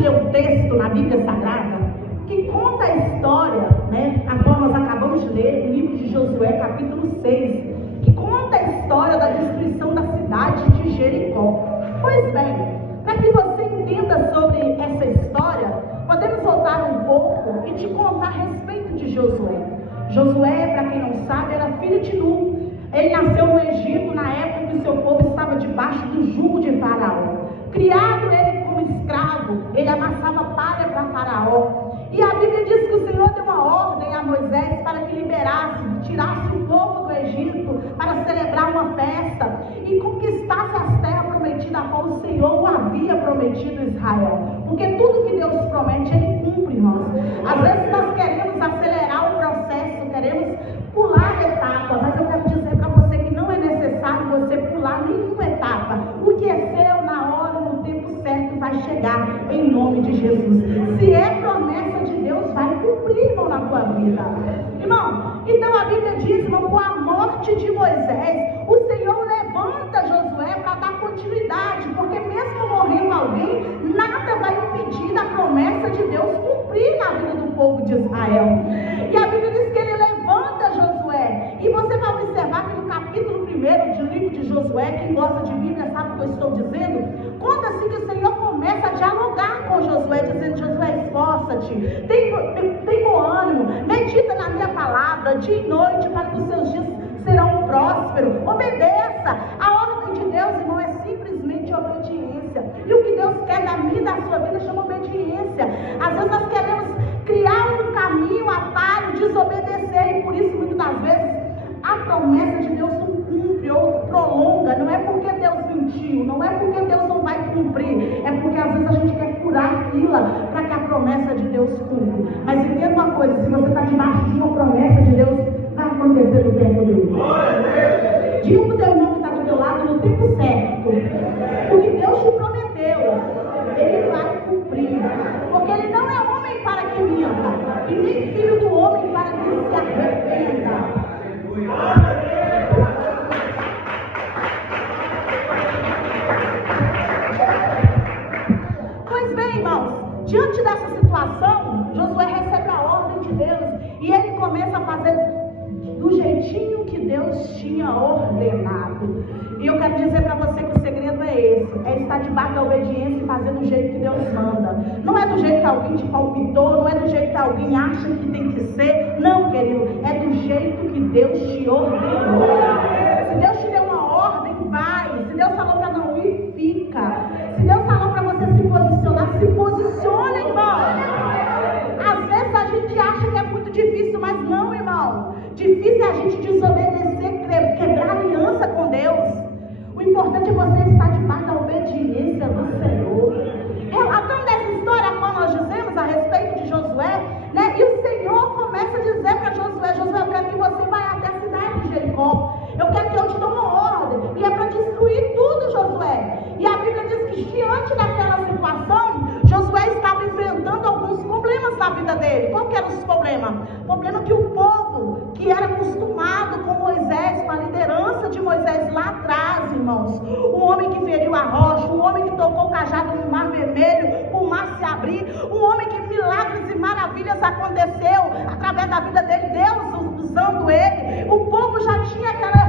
ler um texto na Bíblia Sagrada que conta a história, né, a qual nós acabamos de ler, no livro de Josué, capítulo 6, que conta a história da destruição da cidade de Jericó. Pois bem, para que você entenda sobre essa história, podemos voltar um pouco e te contar a respeito de Josué. Josué, para quem não sabe, era filho de Nun. Ele nasceu no Egito na época que o seu povo estava debaixo do jugo de Faraó. Criado ele como escravo, ele amassava palha para Faraó. E a Bíblia diz que o Senhor deu uma ordem a Moisés para que liberasse, tirasse o povo do Egito para celebrar uma festa e conquistasse as terras prometidas a qual o Senhor o havia prometido a Israel. Porque tudo que Deus promete, Ele cumpre, irmãos. Às vezes nós queremos acelerar o processo, queremos pular a etapa, mas eu quero dizer para você que não é necessário você pular nenhuma etapa. O que é seu na hora, no tempo certo, vai chegar em nome de Jesus. Se é promessa de Deus, vai cumprir, irmão, na tua vida. Irmão, então a Bíblia diz, irmão, com a morte de Moisés, o Senhor levanta Josué para dar continuidade, porque mesmo morrendo alguém, nada vai impedir a promessa de Deus cumprir na vida do povo de Israel. E a Bíblia diz que ele levanta Josué, e você vai observar que no capítulo 1 do livro de Josué, quem gosta de Bíblia sabe o que eu estou dizendo, conta-se que o Senhor começa a dialogar com Josué, dizendo: Josué, esforça-te, tem bom ânimo, medita na minha palavra, dia e noite, para que os seus dias serão prósperos, obedeça. A ordem de Deus, irmão, é simplesmente obediência, e o que Deus quer da minha e da sua vida chama obediência. Às vezes nós queremos criar um caminho, um atalho, desobedecer, e por isso muitas das vezes a promessa de Deus não cumpre ou prolonga. Não é porque Deus mentiu, não é porque Deus não vai cumprir, é porque às vezes a gente quer furar a fila para que a promessa de Deus cumpra. Mas entenda uma coisa: se você está debaixo de uma promessa de Deus, vai acontecer no tempo dele. Diga para o teu irmão que está do teu lado: no tempo certo, o que Deus te prometeu, Ele vai cumprir, porque Ele não é homem para que minta, e nem filho do homem para que se arrependa. Pois bem, irmãos, diante dessa situação, Josué recebe a ordem de Deus e ele começa a fazer do jeitinho que Deus tinha ordenado. E eu quero dizer para você que o segredo é esse: é estar debaixo da obediência e fazer do jeito que Deus manda. Não é do jeito que alguém te palpitou, não é do jeito que alguém acha que tem que ser. Não, querido, é do jeito que Deus te ordenou. Se Deus te deu uma ordem, vai. Se Deus falou para não ir, fica. Se Deus falou para você se posicionar, se posiciona, irmão. Às vezes a gente acha que é muito difícil, mas não, irmão. Difícil é a gente desobedecer, quebrar aliança com Deus. O importante é você estar debaixo da obediência do Senhor. Relatando essa história qual nós dizemos a respeito de Josué, né? E o Senhor começa a dizer para Josué: Josué, eu quero que você vá até a cidade de Jericó. Eu quero que eu te dê uma ordem. E é para destruir tudo, Josué. E a Bíblia diz que diante daquela situação, Josué estava enfrentando alguns problemas na vida dele. Qual que eram os problemas? O problema é que o povo, que era acostumado com Moisés, com a liderança de Moisés lá atrás, irmãos, o homem que feriu a rocha, o homem que tocou o cajado no mar vermelho, o mar se abrir, o homem que milagres e maravilhas aconteceu através da vida dele, Deus usando ele. O povo já tinha aquela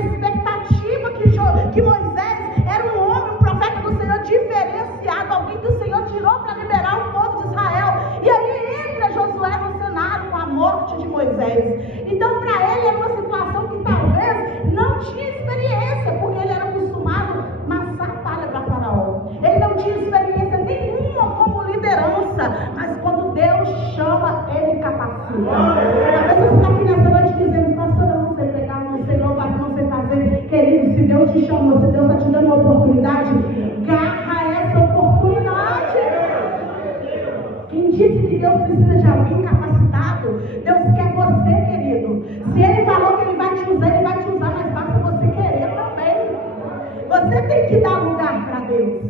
expectativa que Moisés era um homem, um profeta do Senhor diferenciado, alguém que o Senhor tirou para liberar o povo de Israel. E aí entra Josué no cenário com a morte de Moisés. Então para ele era uma situação que talvez não tinha experiência, porque ele era acostumado a amassar palha para Faraó. Ele não tinha experiência nenhuma como liderança, mas quando Deus chama, ele capacita. Talvez você está aqui nessa noite dizendo: pastor, eu não sei pregar, não sei louvar, não sei fazer. Querido, se Deus te chamou, se Deus está te dando uma oportunidade, garra essa oportunidade. Quem disse que Deus precisa de alguém capacitado? Deus quer você, querido. Se Ele falou que Ele vai te usar, Ele vai te usar, mas basta você querer também. Você tem que dar lugar para Deus.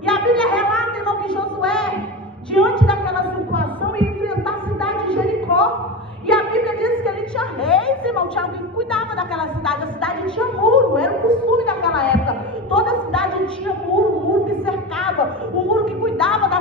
E a Bíblia relata, irmão, que Josué, diante daquela situação, ia enfrentar a cidade de Jericó. E a Bíblia diz que ele tinha reis, irmão, tinha alguém que cuidava daquela cidade. A cidade tinha muro, era o costume daquela época. Toda a cidade tinha muro, um muro que cercava, um muro que cuidava da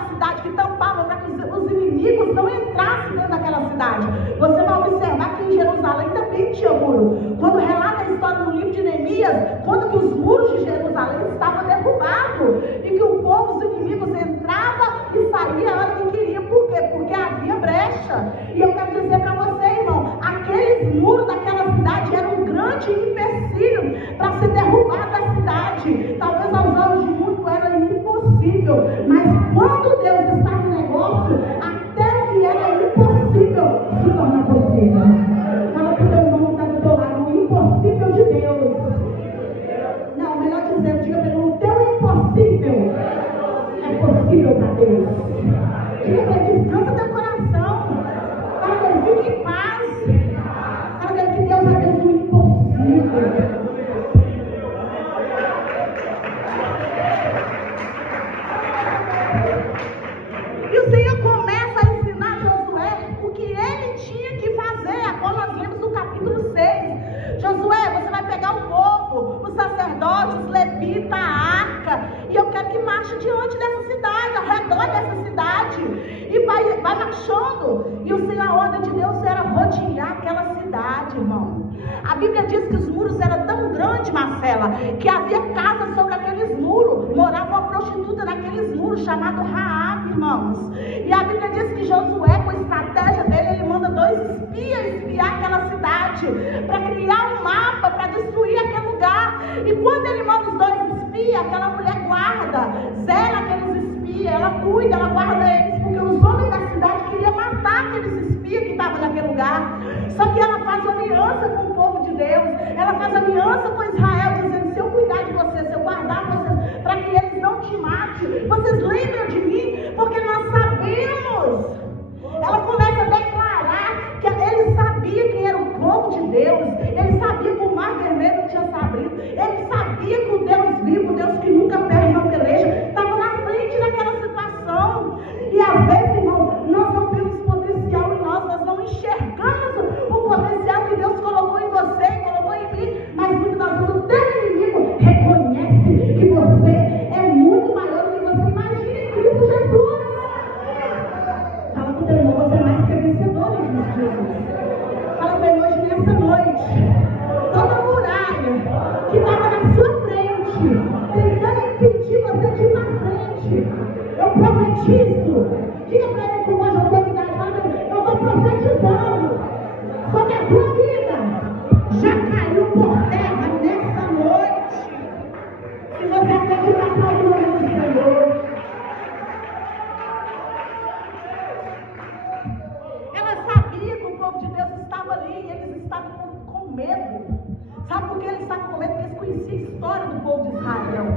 naquela cidade. Você vai observar que em Jerusalém também tinha muro. Quando relata a história no livro de Neemias, quando que os muros de Jerusalém estavam derrubados e que o povo, os inimigos, entrava e saía a hora que queria. Por quê? Porque havia brecha. E eu quero dizer para você, irmão, aqueles muros daquela cidade eram um grande empecilho para se derrubar da cidade. Talvez aos olhos de muitos era impossível, mas quando Deus está no negócio, até o que era impossível se torna possível. Fala para o teu irmão que está do teu lado, o impossível de Deus. Não, melhor dizendo, diga para ele, o teu impossível é possível para Deus. Diga para ele, descansa teu coração. Fala para ele, fique em paz. Fala para ele que Deus é Deus do impossível. E o Senhor começa a ensinar Josué o que ele tinha que fazer, como nós vimos no capítulo 6. Josué, você vai pegar o povo, os sacerdotes, os levitas, a arca, e eu quero que marche diante dessa cidade, ao redor dessa cidade, e vai marchando. E o Senhor, a ordem de Deus era rodear aquela cidade, irmão. A Bíblia diz que os muros eram tão grandes, Marcela, que havia casas sobre aqueles muros, morava uma prostituta naqueles muros, chamado Raabe, irmãos. E a Bíblia diz que Josué, com a estratégia dele, ele manda 2 espias espiar aquela cidade, para criar um mapa, para destruir aquele lugar. E quando ele manda os 2 espias, aquela mulher guarda, zela aqueles espias, ela cuida, ela guarda eles, porque os homens da cidade queriam matar aqueles espias que estavam naquele lugar. Só que ela faz uma aliança com o povo de Deus, ela faz aliança com Israel, dizendo, se eu cuidar de vocês, se eu guardar vocês, para que eles não te matem, vocês lembram de mim, porque nós sabemos. Ela começa a declarar que ele sabia quem era o povo de Deus, ele sabia que o mar vermelho tinha se abrido, ele sabia que o Deus vivo, o Deus que nunca perde uma peleja, estava na frente daquela situação. E às vezes, irmão, nós não temos potencial em nós não enxergamos o potencial que Deus colocou em você, colocou em mim, mas muitas das vezes o teu inimigo reconhece que você é muito maior do que você imagina em Cristo Jesus. Fala com o teu irmão, você é mais que vencedor em Cristo Jesus. Fala para ele hoje, nessa noite, toda muralha que estava na sua frente, tentando impedir você de ir na frente, eu profetizo. Diga para ele com mais autoridade, fala para ele, eu estou profetizando sobre a tua vida. Já caiu por terra nessa noite. Se você acreditar no nome do Senhor. Ela sabia que o povo de Deus estava ali e eles estavam com medo. Sabe por que eles estavam com medo? Porque eles conheciam a história do povo de Israel.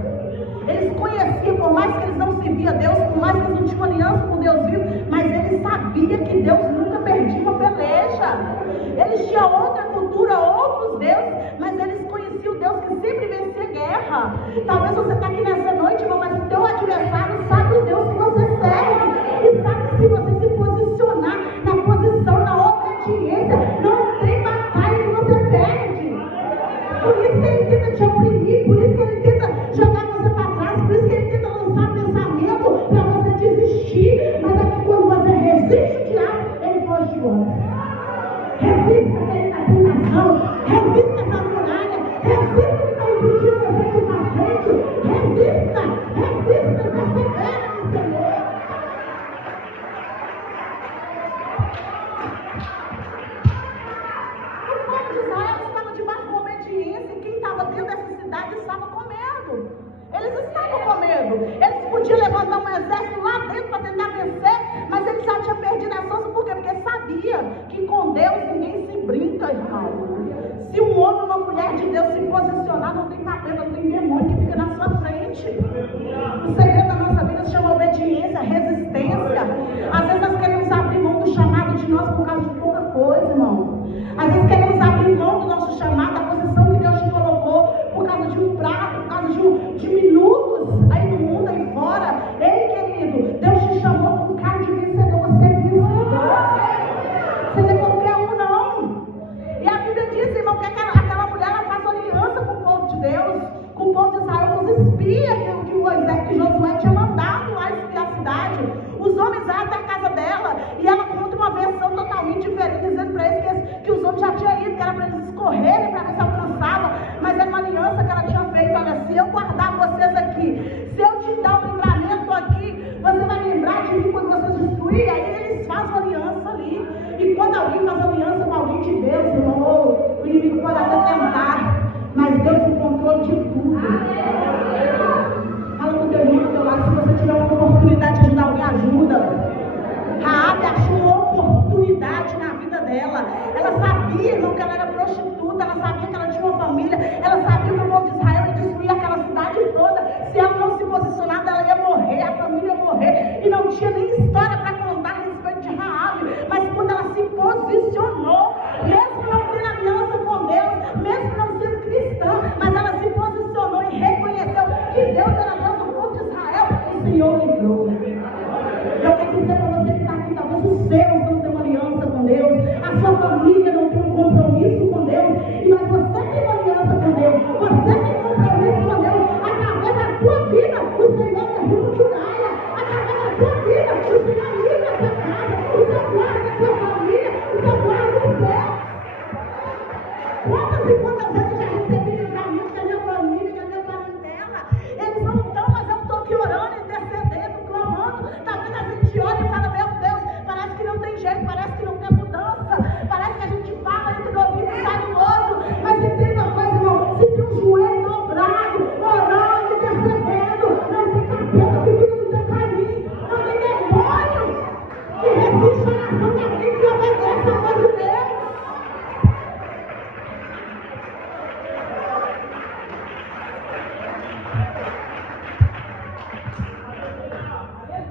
Eles conheciam, por mais que eles não serviam a Deus, por mais que eles não tinham aliança com Deus vivo, mas eles sabiam que Deus nunca perdia uma peleja. Eles tinham outra cultura, outros deuses, mas eles conheciam o Deus que sempre vencia guerra. Talvez você está aqui nessa noite, irmão, mas o teu adversário sabe o Deus que você serve. E sabe que se você se posicionar na posição da obediência, não tem batalha que você perde. Por isso que ele tenta te oprimir, por isso que ele tenta jogar você para trás, por isso que ele tenta lançar pensamento para você desistir. Mas é que quando você resiste o diabo, ele foge embora. Resista essa tentação, resista essa muralha, resista que está impedindo você de ir para frente, resista, persevera no Senhor. O povo de Israel estava debaixo de obediência e quem estava dentro dessa cidade estava com medo. Eles estavam com medo. Eles podiam levantar um exército lá dentro para tentar vencer, mas eles já tinham perdido a força. Por quê? Porque sabia que com Deus ninguém se brinca, irmão. Se um homem ou uma mulher de Deus se posicionar, não tem cabelo, não tem demônio que fica na sua frente. O segredo da nossa vida se chama obediência, resistência. Às vezes nós queremos abrir mão do chamado de nós por causa de pouca coisa, irmão. Às vezes queremos abrir mão do nosso chamado, da posição que Deus te colocou, por causa de um prato, por causa de minutos aí no mundo, aí fora. Ei, querido, Deus te chamou com cara de vencedor. Você é vencedor. Você não é qualquer um, não. E a Bíblia diz, irmão, que aquela mulher ela faz aliança com o povo de Deus, com o povo de Israel, com os espias que o exército dela. Ela sabia, irmão, que ela era prostituta, ela sabia que ela tinha uma família, ela sabia que o povo de Israel ia destruir aquela cidade toda. Se ela não se posicionava, ela ia morrer, a família ia morrer. E não tinha nem história para contar a respeito de Raabe. Mas quando ela se posicionou, mesmo não tendo aliança com Deus, mesmo não sendo cristã, mas ela se posicionou e reconheceu que Deus era Deus do povo de Israel, o Senhor livrou. Eu quero dizer para você que está aqui, talvez os seus não tenham aliança com Deus, a sua família não tem um compromisso com Deus, mas você tem uma aliança com Deus, você tem um compromisso com Deus. Através da tua vida, o Senhor derruba muralha. Através da tua vida, o Senhor livra a tua casa, o Senhor guarda a tua família, o Senhor guarda o céu. Quantas e quantas vezes eu já recebi livramento da minha família, da minha parentela? Eles não estão, mas eu estou aqui orando, intercedendo, clamando. Talvez a gente olhe e fala, meu Deus, parece que não tem jeito, parece que não tem mudança, parece que a gente fala entre o ouvido e sai do outro. Mas entenda uma coisa, irmão, se tem um joelho dobrado, orando, intercedendo, não tem capeta que fica no teu caminho, não tem demônio que resiste à oração daquele que obedece a voz de Deus.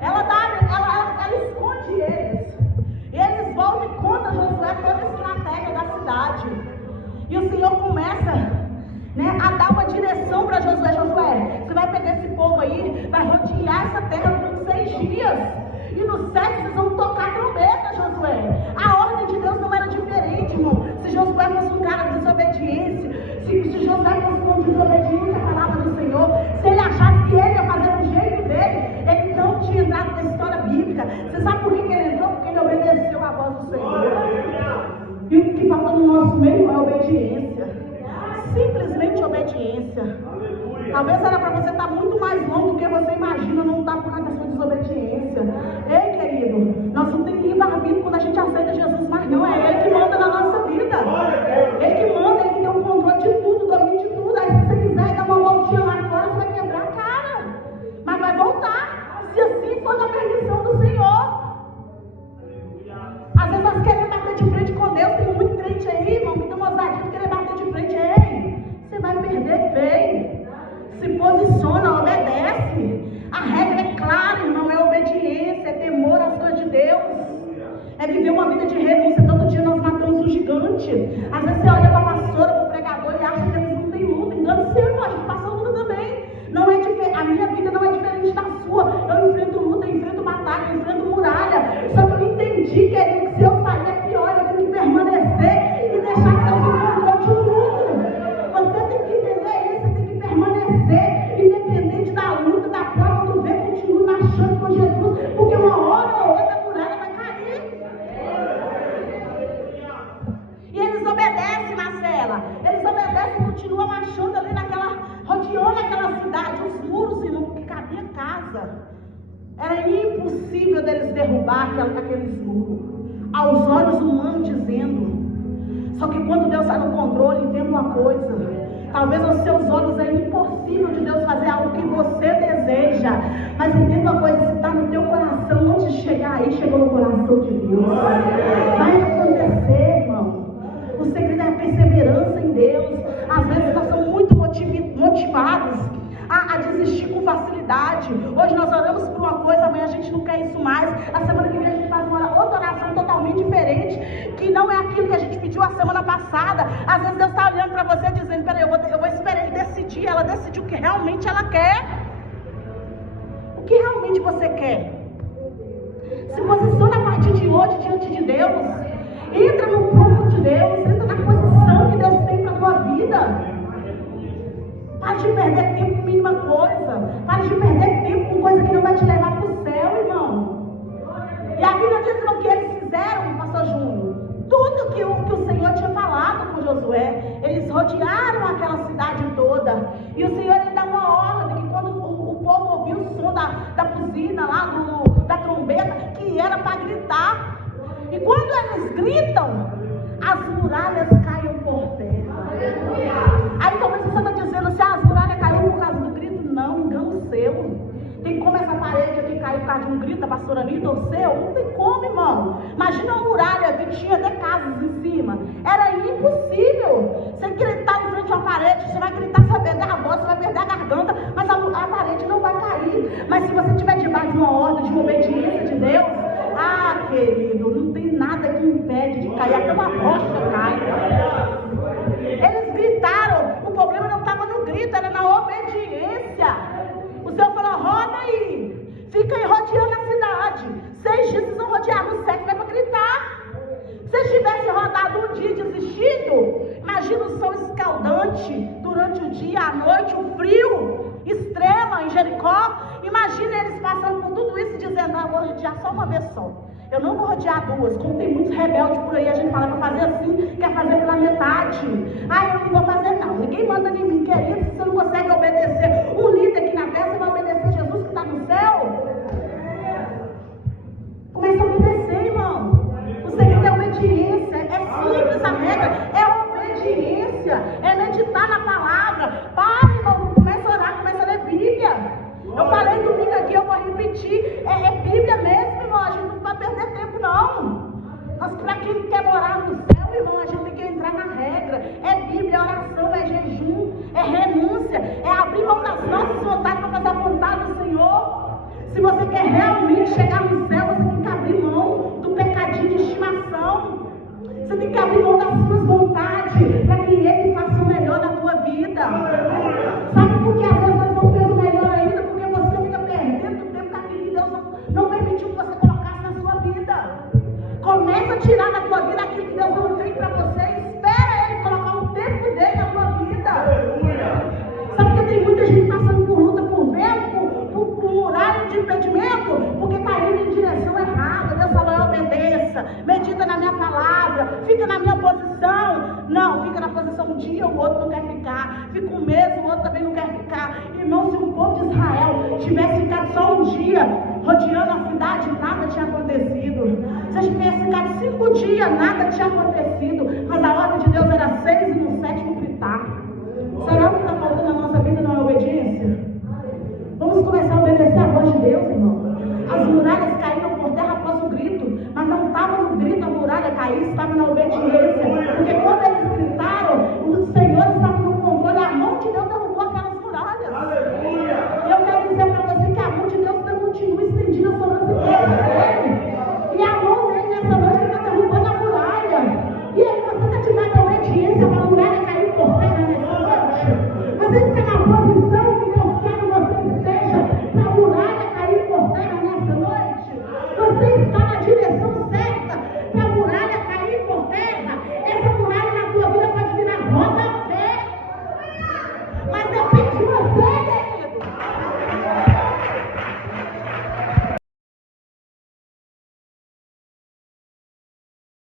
Ela esconde eles. E eles voltam e contam a Josué toda a estratégia da cidade. E o Senhor começa, a dar uma direção para Josué. Josué, você vai pegar esse povo aí, vai rodear essa terra por 6 dias. E no 7 vocês vão tocar trombeta, Josué. A ordem de Deus não era diferente, irmão. Se Josué fosse um cara de desobediência, se Josué fosse um desobediente à palavra do Senhor, se ele achasse que ele ia fazer do jeito dele, ele não tinha entrado na história bíblica. Você sabe por que ele entrou? Porque ele obedeceu à voz do Senhor. E o que falta no nosso meio é obediência. Simplesmente obediência. Talvez era para você estar muito mais longe do que você imagina, não está por causa da sua desobediência. Ei, querido, nós não temos livre-arbítrio quando a gente aceita Jesus, mas não, é Ele que manda na nossa vida. Ele que manda, Ele que tem o controle de tudo, domínio de tudo. Aí se você quiser dar uma voltinha lá fora, você vai quebrar a cara. Mas vai voltar, se assim for na permissão do Senhor. Às vezes nós queremos bater de frente com Deus. Tem muito crente aí, irmão, que tem uma ousadia de querer bater de frente. Ei, você vai perder feio. Se posiciona, obedece. A regra é clara, irmão, é obediência, é temor às coisas de Deus. É viver uma vida de renúncia. Todo dia nós matamos um gigante. Às vezes você olha para a pastora, para o pregador e acha que eles não têm luta. Engano seu, irmão, a gente passa luta também. Não é diferente, a minha vida não é diferente da sua. Eu enfrento luta, eu enfrento batalha, eu enfrento muralha. Só que eu entendi, querido, que se eu sair é pior, eu tenho que permanecer e deixar que Deus me controle de tudo. Você tem que entender isso, você tem que permanecer, independente da luta, da prova do vento, continue marchando com Jesus, porque uma hora ou outra a muralha vai cair. E eles obedecem, Marcela. Eles obedecem e continuam marchando ali naquela, rodeando aquela cidade, os muros, irmão, que cabia casa. Era impossível deles derrubar aqueles muros. Aos olhos humanos dizendo. Só que quando Deus está no controle, entenda uma coisa. Talvez aos seus olhos é impossível de Deus fazer algo que você deseja. Mas entenda uma coisa, se está no teu coração, antes de chegar aí, chegou no coração de Deus. Vai acontecer, irmão. O segredo é a perseverança em Deus. Às vezes nós somos muito motivados a desistir com facilidade. Hoje nós oramos por uma coisa, amanhã a gente não quer isso mais. Na semana que vem a gente faz outra oração totalmente diferente, que não é aquilo que a gente pediu a semana passada. Às vezes Deus está olhando para você dizendo, peraí, eu vou esperar Ele decidir. Ela decidiu o que realmente ela quer. O que realmente você quer? Se posiciona a partir de hoje diante de Deus. Entra no prumo de Deus, entra na posição que Deus tem para a tua vida. Para de perder tempo com mínima coisa. Para de perder tempo com coisa que não vai te levar para o céu, irmão. E a Bíblia diz o que eles fizeram, pastor Júnior. Tudo que o Senhor tinha falado com Josué. Eles rodearam aquela cidade toda. E o Senhor ele dá uma ordem que quando o povo ouviu o som da buzina lá, da trombeta, que era para gritar. E quando eles gritam, as muralhas caem por terra. Aí talvez você está dizendo, se as muralhas caíram por causa do grito, não, engano seu. Tem como essa parede aqui cair caiu por causa de um grito da pastora Anitta ou seu? Não tem como, irmão. Imagina uma muralha que tinha até casas em cima. Era impossível. Você gritar em frente a uma parede, você vai gritar, você vai perder a voz, você vai perder a garganta, mas a parede não vai cair. Mas se você estiver debaixo de uma ordem, de uma obediência de Deus, querido, não tem nada que impede de cair, até uma rocha cai. Eles gritaram, o problema não estava no grito, era na obediência. O Senhor falou, roda aí, fica aí rodeando a cidade. 6 dias vocês vão rodear, no 7 vai para gritar. Se eles tivessem rodado um dia e desistido, imagina o sol escaldante durante o dia, à noite, o frio extremo em Jericó. Imagina eles passando por tudo isso e dizendo, eu vou rodear só uma vez só. Eu não vou rodear 2, como tem muitos rebeldes por aí, a gente fala para fazer assim, quer fazer pela metade. Eu não vou fazer não, ninguém manda em mim, querido, se você não consegue obedecer um líder aqui na terra, você vai obedecer Jesus que está no céu? Começa a obedecer, irmão. O segredo é obediência, é simples a regra, é obediência, é meditar na palavra. Para, irmão, começa a orar, começa a ler Bíblia. Eu falei domingo aqui, eu vou repetir, é Bíblia mesmo, irmão, a gente não vai perder tempo não. Mas para quem quer morar no céu, irmão, a gente tem que entrar na regra. É Bíblia, é oração, é jejum, é renúncia, é abrir mão das nossas vontades para fazer a vontade do Senhor. Se você quer realmente chegar no céu, você tem que abrir mão do pecadinho de estimação. Você tem que abrir mão das suas vontades para que Ele faça o melhor na tua vida. Sabe por que às vezes nós não fez o melhor ainda? Porque você fica perdendo o tempo daquilo que Deus não permitiu que você colocasse na sua vida. Começa a tirar da tua vida aquilo que Deus não tem para você. Espera Ele colocar o tempo dele na tua vida. Sabe que tem muita gente passando por luta, por vento, por muralha de impedimento, porque está indo em direção errada. Deus falou, obedeça, medita na minha palavra, fica na minha posição. Não, fica na posição um dia, o outro não quer ficar. Fica um mês, o outro também não quer ficar. Irmão, se o povo de Israel tivesse ficado só um dia rodeando a cidade, nada tinha acontecido. Se eles tivessem ficado 5 dias, nada tinha acontecido. Mas a ordem de Deus era 6 e no 7º gritar. Será que está faltando na nossa vida não é obediência? Vamos começar a obedecer a voz de Deus, irmão. As muralhas caíram por terra após o grito, mas não estava no grito a muralha cair, estava na obediência.